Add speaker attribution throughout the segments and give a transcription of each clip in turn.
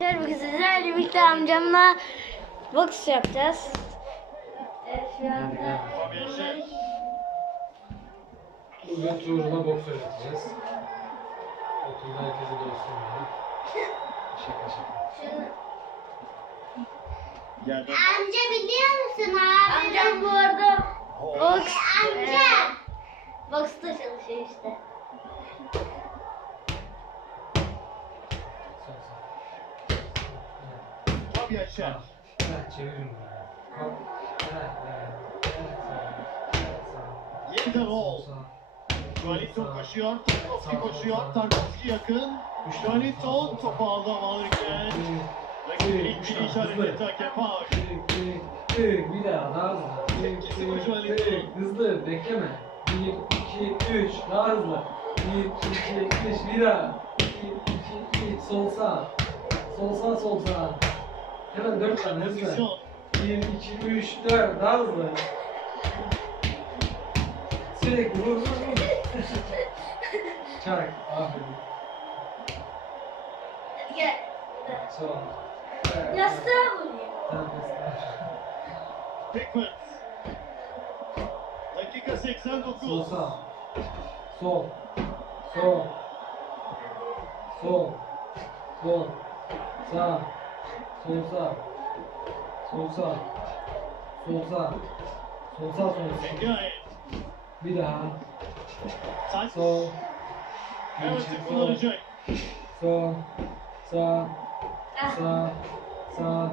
Speaker 1: Bugün sizlerle birlikte amcamla boks yapacağız. Evet şu anda
Speaker 2: Bugün Tuğrul'a boks öğreteceğiz. Okulda herkese olsun yani. Şaka şaka.
Speaker 3: Yerden
Speaker 4: Amca biliyor musun abi?
Speaker 1: amcam bu arada boks
Speaker 4: Amca.
Speaker 1: e, boksta çalışıyor işte.
Speaker 3: Tam yaşar.
Speaker 2: Evet çevirin bunu. Hop. Evet evet. Evet sağ. Evet sağ.
Speaker 3: Yeniden
Speaker 2: Sol
Speaker 3: ol.
Speaker 2: sağ.
Speaker 3: Joelito koşuyor. Tarkovski koşuyor. Tarkovski yakın. Joelito topu aldı ama alırken. Rakibin ilk bir işaret etti hakem faul.
Speaker 2: Bir daha daha hızlı. Hızlı bekleme. Bir, iki, üç. Daha hızlı. Bir, iki, üç. Bir daha. İki, iki, üç. Sol sağ. Sol sağ, sol sağ. Hemen dört tane hızlı. Bir, iki, üç, dört. Daha hızlı. Sürekli vur, vur, vur. Çak. Aferin.
Speaker 1: Gel.
Speaker 2: Sol. Evet.
Speaker 1: Yastığa vuruyor.
Speaker 2: Tamam, tamam.
Speaker 3: Pickford. Dakika
Speaker 2: Sol
Speaker 3: 89.
Speaker 2: sağ. Sol. Sol. Sol. Sol. Sağ. Sol sağ. Sol sağ. Sol sağ. Sol sağ sol sağ. Bir daha. Sol. Sol. Sol. Sağ.
Speaker 1: Ah,
Speaker 2: Sağ. Sağ.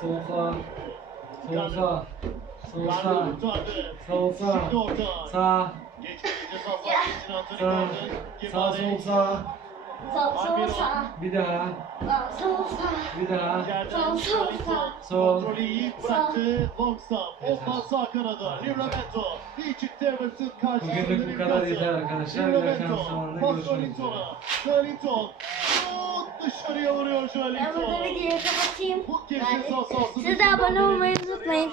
Speaker 2: Sol sağ. Sol sağ. Sol sağ. Sol sağ. Sağ. Sağ. Sağ sol sağ.
Speaker 1: Sol sol sağ.
Speaker 2: Bir daha.
Speaker 1: Sağ sol sağ.
Speaker 2: Bir daha.
Speaker 1: Sol, sol, sağ.
Speaker 2: Sol.
Speaker 3: Kontrolü iyi bıraktı. Longsam. Osman sağ kanada. Livramento. Richard Davidson karşısında.
Speaker 2: Bugünlük bu kadar yeter arkadaşlar. Bir zamanlarda
Speaker 3: Pas
Speaker 2: görüşmek üzere.
Speaker 3: Şut dışarıya vuruyor
Speaker 1: Ben burada videoyu kapatayım.
Speaker 3: Bu kez ceza sahası
Speaker 1: siz de abone olmayı unutmayın.